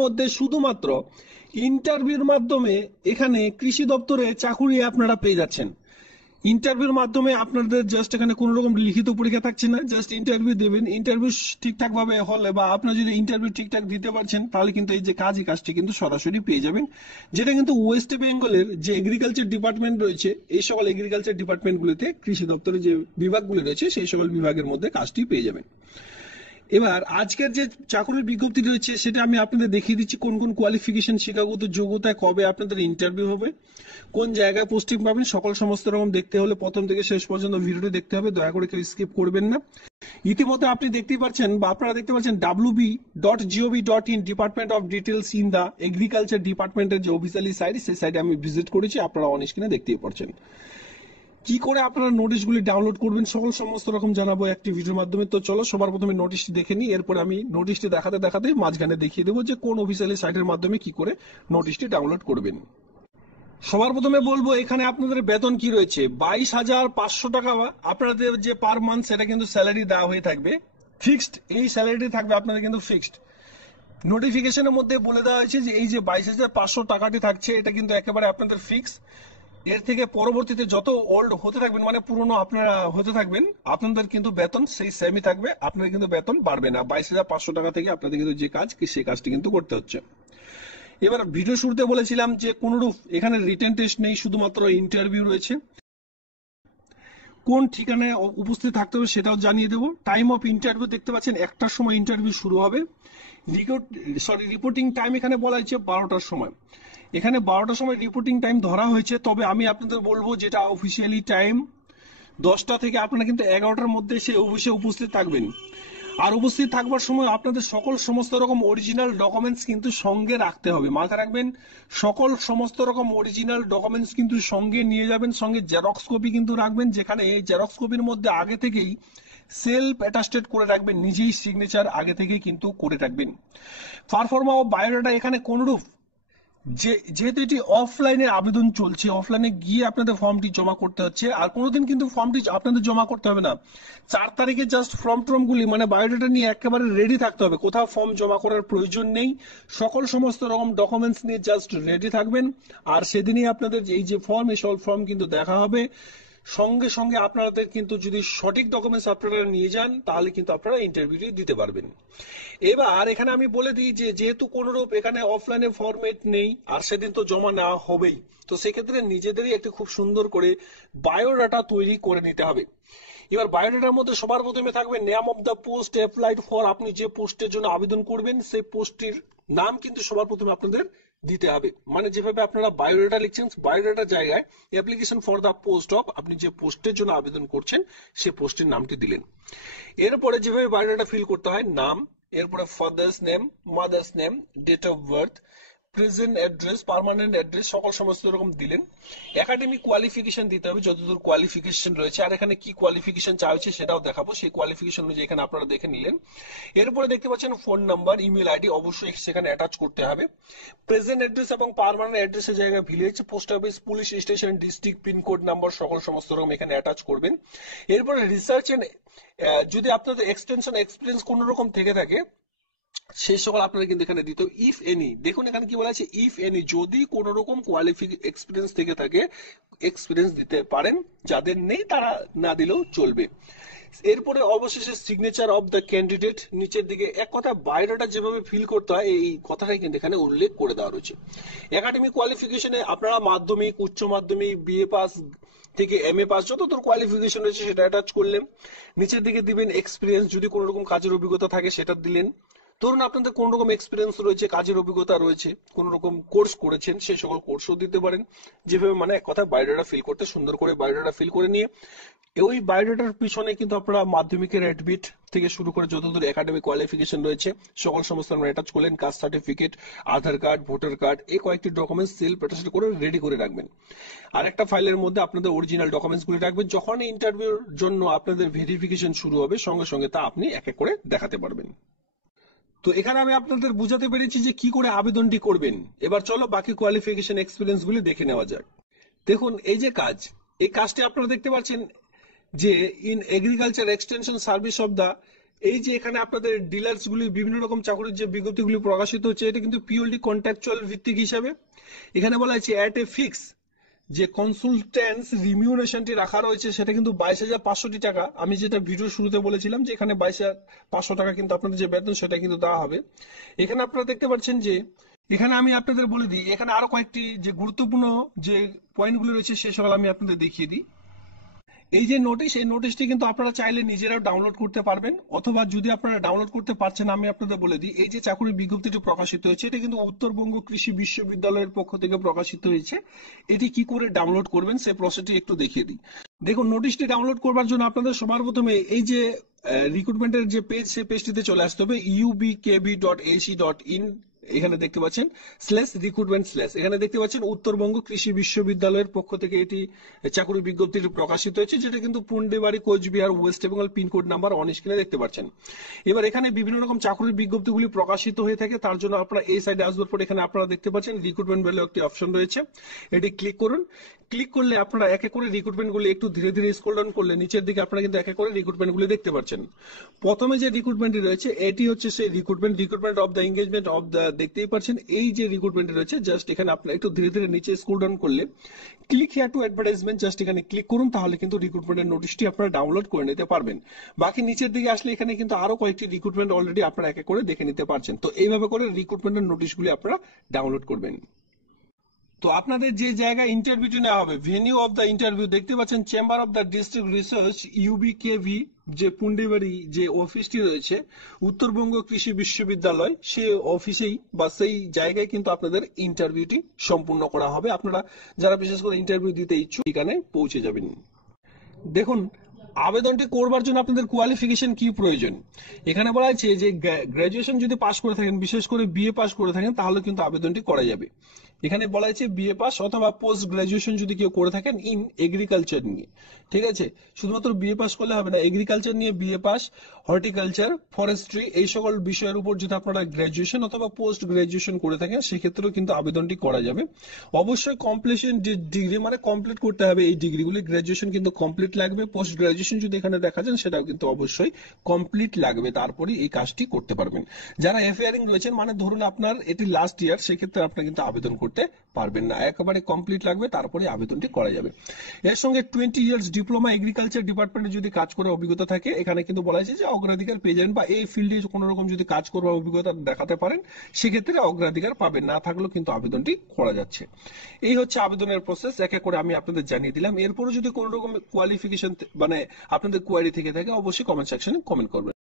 মধ্যে শুধুমাত্র ইন্টারভিউর মাধ্যমে এখানে কৃষি দপ্তরে চাকুরি আপনারা পেয়ে যাচ্ছেন। ইন্টারভিউর মাধ্যমে আপনাদের জাস্ট এখানে কোনো রকম লিখিত পরীক্ষা থাকছে না, জাস্ট ইন্টারভিউ দেবেন। ইন্টারভিউ ঠিকঠাক ভাবে হলে বা আপনার যদি ইন্টারভিউ ঠিকঠাক দিতে পারছেন তাহলে কিন্তু এই যে কাজটি কিন্তু সরাসরি পেয়ে যাবেন, যেটা কিন্তু ওয়েস্ট বেঙ্গলের যে এগ্রিকালচার ডিপার্টমেন্ট রয়েছে এই সকল এগ্রিকালচার ডিপার্টমেন্টগুলিতে কৃষি দপ্তরের যে বিভাগগুলি রয়েছে সেই সকল বিভাগের মধ্যে কাজটি পেয়ে যাবেন। এবার আজকের যে চাকরির বিজ্ঞপ্তি রয়েছে সেটা আমি আপনাদের দেখিয়ে দিচ্ছি কোন কোন কোয়ালিফিকেশন, শিক্ষাগত যোগ্যতায় কবে আপনাদের ইন্টারভিউ হবে, কোন জায়গায় পোস্টিং পাবেন, সকল সমস্ত রকম দেখতে হলে প্রথম থেকে শেষ পর্যন্ত ভিডিওটি দেখতে হবে, দয়া করে কেউ স্কিপ করবেন না। ইতিমধ্যে আপনি দেখতেই পাচ্ছেন বা আপনারা দেখতে পাচ্ছেন wb.gov.in department of details in the agriculture ডিপার্টমেন্টের যে অফিসিয়ালি সাইট, সেই সাইটে আমি ভিজিট করেছি, আপনারা অন স্ক্রিনে দেখতেই পাচ্ছেন। কি করে আপনারা নোটিশগুলি ডাউনলোড করবেন সকল সমস্ত রকম জানাবো একটি ভিডিওর মাধ্যমে। তো চলো সবার প্রথমে নোটিশটি দেখে নিই, এরপরে আমি নোটিশটি দেখাতে দেখাতে মাঝখানে দেখিয়ে দেবো যে কোন অফিসিয়ালি সাইটের মাধ্যমে কি করে নোটিশটি ডাউনলোড করবেন। সবার প্রথমে বলবো এখানে আপনাদের বেতন কি রয়েছে, 22,500 টাকা আপনাদের যে পার মান্থ সেটা কিন্তু স্যালারি দেওয়া হয়ে থাকবে, ফিক্সড এই স্যালারিটি থাকবে আপনাদের কিন্তু ফিক্সড। নোটিফিকেশনের মধ্যে বলে দেওয়া হয়েছে যে এই যে 22,500 টাকাটি থাকছে এটা কিন্তু একেবারে আপনাদের ফিক্স। এর থেকে পরবর্তীতে যত ওল্ড হতে থাকবেন মানে পুরনো আপনারা হতে থাকবেন আপনাদের কিন্তু বেতন সেই সেমই থাকবে, আপনাদের কিন্তু বেতন বাড়বে না। 22,500 টাকা থেকে আপনাদের কিন্তু যে কাজ সেই কাজটি কিন্তু করতে হচ্ছে। এবার ভিডিও শুরুতে বলেছিলাম যে কোনরূপ এখানে রিটেন টেস্ট নেই, শুধুমাত্র ইন্টারভিউ রয়েছে। কোন ঠিকানায় উপস্থিত থাকতে হবে সেটাও জানিয়ে দেবো। টাইম অফ ইন্টারভিউ দেখতে পাচ্ছেন 1টার সময় ইন্টারভিউ শুরু হবে। রিপোর্টিং টাইম এখানে বলা হয়েছে 12টার সময়, এখানে 12টার সময় রিপোর্টিং টাইম ধরা হয়েছে, তবে আমি আপনাদের বলবো যেটা অফিসিয়ালি টাইম 10টা থেকে আপনারা কিন্তু 11টার মধ্যে সে অফিসে উপস্থিত থাকবেন। আর উপস্থিত থাকবার সময় আপনাদের সকল সমস্ত রকম অরিজিনাল ডকুমেন্টস কিন্তু সঙ্গে রাখতে হবে, মাথায় রাখবেন সকল সমস্ত রকম অরিজিনাল ডকুমেন্টস কিন্তু সঙ্গে নিয়ে যাবেন, সঙ্গে জেরক্স কপি কিন্তু রাখবেন, যেখানে এই জেরক্স কপির মধ্যে আগে থেকেই সেলফ অ্যাটাস্টেড করে রাখবেন, নিজেই সিগনেচার আগে থেকেই কিন্তু করে রাখবেন। পারফরমা ও বায়োডাটা এখানে কোনরূপ যেহেতু এটি অফলাইনে আবেদন চলছে, অফলাইনে গিয়ে আপনাদের ফর্মটি জমা করতে হচ্ছে, আর কোনোদিন কিন্তু ফর্মটি আপনাদের জমা করতে হবে না। 4 তারিখে জাস্ট ফর্মগুলি মানে বায়োডাটা নিয়ে একেবারে রেডি থাকতে হবে, কোথাও ফর্ম জমা করার প্রয়োজন নেই, সকল সমস্ত রকম ডকুমেন্টস নিয়ে জাস্ট রেডি থাকবেন। আর সেদিনই আপনাদের এই যে ফর্ম এই সব ফর্ম কিন্তু দেখা হবে, সঙ্গে সঙ্গে আপনাদের কিন্তু যদি সঠিক ডকুমেন্টস আপনারা নিয়ে যান তাহলে কিন্তু আপনারা ইন্টারভিউটি দিতে পারবেন। এবার এখানে আমি বলে দিই যে যেহেতু কোনরূপ এখানে অফলাইনে ফরম্যাট নেই আর সেদিন তো জমা নেওয়া হবেই, তো সেক্ষেত্রে নিজেদেরই একটি খুব সুন্দর করে বায়োডাটা তৈরি করে নিতে হবে। এবার বায়োডাটার মধ্যে সবার প্রথমে থাকবে name of the post applied for, আপনি যে পোস্টের জন্য আবেদন করবেন সেই পোস্টটির নাম কিন্তু সবার প্রথমে আপনাদের দিতে হবে, মানে যেভাবে আপনারা বায়োডাটা লিখছেন বায়োডাটার জায়গায় application for the post of, আপনি যে পোস্টের জন্য আবেদন করছেন সেই পোস্টের নামটি দিলেন। এরপরে যেভাবে বায়োডাটা ফিল করতে হয়, নাম, এরপরে father's name, mother's name, date of birth, present address, permanent address, সকল সমস্ত রকম দিলেন। একাডেমিক কোয়ালিফিকেশন দিতে হবে যতদূর কোয়ালিফিকেশন রয়েছে, আর এখানে কি কোয়ালিফিকেশন চাওয়া হয়েছে সেটাও দেখাবো, সেই কোয়ালিফিকেশন অনুযায়ী এখানে আপনারা দেখে নিলেন। এরপরে দেখতে পাচ্ছেন ফোন নাম্বার, ইমেল আইডি অবশ্যই সেখানে অ্যাটাচ করতে হবে। প্রেজেন্ট অ্যাড্রেস এবং পার্মানেন্ট অ্যাড্রেসের জায়গায় village, post office, police station, district, pincode number সকল সমস্ত রকম এখানে অ্যাটাচ করবেন। এরপরে রিসার্চ এন্ড যদি আপনাদের এক্সটেনশন এক্সপিরিয়েন্স কোন রকম থেকে থাকে সেই সকল আপনারা কিন্তু এখানে দিতে, ইফ এনি, দেখুন এখানে কি বলা আছে, ইফ এনি, যদি কোন রকম কোয়ালিফিকেশন এক্সপিরিয়েন্স থেকে থাকে এক্সপিরিয়েন্স দিতে পারেন, যাদের নেই তারা না দিলেও চলবে। এরপরে অবশেষে সিগনেচার অফ দ্য ক্যান্ডিডেট, নিচের দিকে এক কথা বায়োডাটা যেভাবে ফিল করতে হয় এই কথাটাই কিন্তু এখানে উল্লেখ করে দেওয়া রয়েছে। একাডেমিক কোয়ালিফিকেশনে আপনারা মাধ্যমিক, উচ্চ মাধ্যমিক, বিএ পাস থেকে এমএ পাস যতদূর কোয়ালিফিকেশন রয়েছে সেটা অ্যাটাচ করলেন। নিচের দিকে দিবেন এক্সপিরিয়েন্স, যদি কোনো রকম কাজের অভিজ্ঞতা থাকে সেটা দিলেন। ধরুন আপনাদের কোন রকম এক্সপিরিয়েন্স রয়েছে, কাজের অভিজ্ঞতা রয়েছে, কোন রকম কোর্স করেছেন সেই সকল কোর্সও দিতে পারেন। যেভাবে মানে এক কথা বায়োডাটা ফিল করতে সুন্দর করে বায়োডাটা ফিল করে নিয়ে ওই বায়োডাটার পিছনে কিন্তু আপনারা মাধ্যমিকের অ্যাডমিট থেকে শুরু করে যতদূর একাডেমিক কোয়ালিফিকেশন রয়েছে সকল সমস্ত আপনারা অ্যাটাচ করলেন। কাস্ট সার্টিফিকেট, আধার কার্ড, ভোটার কার্ড, এই কয়েকটি ডকুমেন্টস সেলফ অ্যাটাচ করে রেডি করে রাখবেন। আর একটা ফাইলের মধ্যে আপনাদের অরিজিনাল ডকুমেন্টস গুলি রাখবেন, যখন ইন্টারভিউর জন্য আপনাদের ভেরিফিকেশন শুরু হবে সঙ্গে সঙ্গে তা আপনি এক এক করে দেখাতে পারবেন। তো এখানে আমি আপনাদের বুঝাতে পেরেছি যে কি করে আবেদনটি করবেন। এবার চলো বাকি কোয়ালিফিকেশন এক্সপিরিয়েন্স গুলি দেখে নেওয়া যাক। দেখুন এই যে কাজ, এই কাজটি আপনারা দেখতে পাচ্ছেন যে in agriculture extension service of the এই যে এখানে আপনাদের ডিলার্স গুলি বিভিন্ন রকম চাকরির যে বিজ্ঞপ্তিগুলি প্রকাশিত হচ্ছে, এটা কিন্তু পিওরলি কন্ট্রাকচুয়াল ভিত্তিক হিসাবে। এখানে বলা হয়েছে অ্যাট এ ফিক্স যে কনসালটেন্স রিমিউনেশনটি রাখা রয়েছে সেটা কিন্তু 22,500 টাকা। আমি যেটা ভিডিও শুরুতে বলেছিলাম যে এখানে 22,500 টাকা কিন্তু আপনাদের যে বেতন সেটা কিন্তু দেওয়া হবে। এখানে আপনারা দেখতে পাচ্ছেন যে এখানে আমি আপনাদের বলে দিই, এখানে আরো কয়েকটি যে গুরুত্বপূর্ণ যে পয়েন্টগুলো রয়েছে সে সকল আমি আপনাদের দেখিয়ে দিই। এই যে নোটিশ, এই নোটিশটি কিন্তু আপনারা চাইলে নিজেরাও ডাউনলোড করতে পারবেন, অথবা যদি আপনারা ডাউনলোড করতে পারছেন আমি আপনাদের বলে দিই, এই যে চাকরির বিজ্ঞপ্তিটি প্রকাশিত হয়েছে এটা কিন্তু উত্তরবঙ্গ কৃষি বিশ্ববিদ্যালয়ের পক্ষ থেকে প্রকাশিত হয়েছে। এটি কি করে ডাউনলোড করবেন সেই প্রসেসটি একটু দেখিয়ে দিই। দেখুন, নোটিশটি ডাউনলোড করবার জন্য আপনাদের সবার প্রথমে এই যে রিক্রুটমেন্টের যে পেজ, সেই পেজটিতে চলে আসতে হবে ubkb.ac.in। এখানে দেখতে পাচ্ছেন /রিক্রুটমেন্ট/, এখানে দেখতে পাচ্ছেন উত্তরবঙ্গ কৃষি বিশ্ববিদ্যালয়ের পক্ষ থেকে এটি চাকরি বিজ্ঞপ্তিটি প্রকাশিত হয়েছে, যেটা কিন্তু Pundibari, Cooch Behar, West Bengal, pincode number on স্ক্রিনে দেখতে পাচ্ছেন। এবার এখানে বিভিন্ন রকম চাকরির বিজ্ঞপ্তিগুলি প্রকাশিত হয়ে থাকে, তার জন্য আপনারা এই সাইডে আসবার পর এখানে আপনারা দেখতে পাচ্ছেন রিক্রুটমেন্ট বলে একটি অপশন রয়েছে, এটি ক্লিক করুন। ক্লিক করলে আপনারা একে করে রিক্রুটমেন্টগুলি একটু ধীরে ধীরে স্ক্রল ডাউন করলে নিচের দিকে আপনারা কিন্তু একে করে রিক্রুটমেন্টগুলি দেখতে পাচ্ছেন। প্রথমে যে রিক্রুটমেন্টটি রয়েছে এটি হচ্ছে সেই recruitment of the engagement of the, দেখতেই পাচ্ছেন এই যে রিক্রুটমেন্ট রয়েছে, জাস্ট এখানে আপনারা একটু ধীরে ধীরে নিচে স্ক্রল ডাউন করলে click here two advertisement, just এখানে ক্লিক করুন, তাহলে কিন্তু রিক্রুটমেন্টের নোটিশটি আপনারা ডাউনলোড করে নিতে পারবেন। বাকি নিচের দিকে আসলে এখানে কিন্তু আরো কয়েকটি রিক্রুটমেন্ট অলরেডি আপনারা একে করে দেখে নিতে পারছেন। তো এইভাবে করে রিক্রুটমেন্টের নোটিশগুলি আপনারা ডাউনলোড করবেন। তো আপনাদের যে জায়গায় ইন্টারভিউটি নেওয়া হবে, ভেনিউ অফ দ্য ইন্টারভিউ দেখতে পাচ্ছেন chamber of the district research UBKV, যে পুন্ডেবাড়ি যে অফিসটি রয়েছে উত্তরবঙ্গ কৃষি বিশ্ববিদ্যালয়, সেই অফিসেই বা সেই জায়গায় কিন্তু আপনাদের ইন্টারভিউটি সম্পূর্ণ করা হবে। আপনারা যারা বিশেষ করে ইন্টারভিউ দিতে ইচ্ছুক এখানে পৌঁছে যাবেন। দেখুন, আবেদনটি করবার জন্য আপনাদের কোয়ালিফিকেশন কি প্রয়োজন। এখানে বলা আছে যে গ্রাজুয়েশন যদি পাস করে থাকেন, বিশেষ করে বিএ পাস করে থাকেন, তাহলে কিন্তু আবেদনটি করা যাবে। এখানে বলা আছে বিএ পাস অথবা পোস্ট গ্রাজুয়েশন যদি কেউ করে থাকেন ইন এগ্রিকালচার নিয়ে, ঠিক আছে। শুধুমাত্র বিএ পাস করলে হবে না, এগ্রিকালচার নিয়ে বিএ পাস, হর্টিকালচার, ফরেস্ট্রি এই সকল বিষয়ের উপর যদি আপনারা গ্রাজুয়েশন অথবা পোস্ট গ্রাজুয়েশন করে থাকেন সেক্ষেত্রেও কিন্তু আবেদনটি করা যাবে। অবশ্যই কমপ্লিশন ডিগ্রি মানে কমপ্লিট করতে হবে এই ডিগ্রিগুলি, গ্রাজুয়েশন কিন্তু কমপ্লিট লাগবে, পোস্ট গ্রাজুয়েশন যদি এখানে দেখা যান সেটাও কিন্তু অবশ্যই কমপ্লিট লাগবে, তারপরে এই কাজটি করতে পারবেন। যারা এফআইআরিং রয়েছেন, মানে ধরুন আপনার এটি লাস্ট ইয়ার, সেক্ষেত্রে আপনারা কিন্তু আবেদন করতে পারবেন না, একেবারে কমপ্লিট লাগবে, তারপরে আবেদনটি করা যাবে। এর সঙ্গে 20 ইয়ার্স ডিপ্লোমা এগ্রিকালচার ডিপার্টমেন্টে যদি কাজ করার অভিজ্ঞতা থাকে, এখানে কিন্তু বলা হয়েছে যে অগ্রাধিকার পেয়ে যাবেন, বা এই ফিল্ডে কোনো রকম যদি কাজ করবার অভিজ্ঞতা দেখাতে পারেন সেক্ষেত্রে অগ্রাধিকার পাবেন, না থাকলেও কিন্তু আবেদনটি করা যাচ্ছে। এই হচ্ছে আবেদনের প্রসেস, এক এক করে আমি আপনাদের জানিয়ে দিলাম। এরপরে যদি কোনো রকম কোয়ালিফিকেশন মানে আপনাদের কোয়ারি থেকে থাকে অবশ্যই কমেন্ট সেকশনে কমেন্ট করবেন।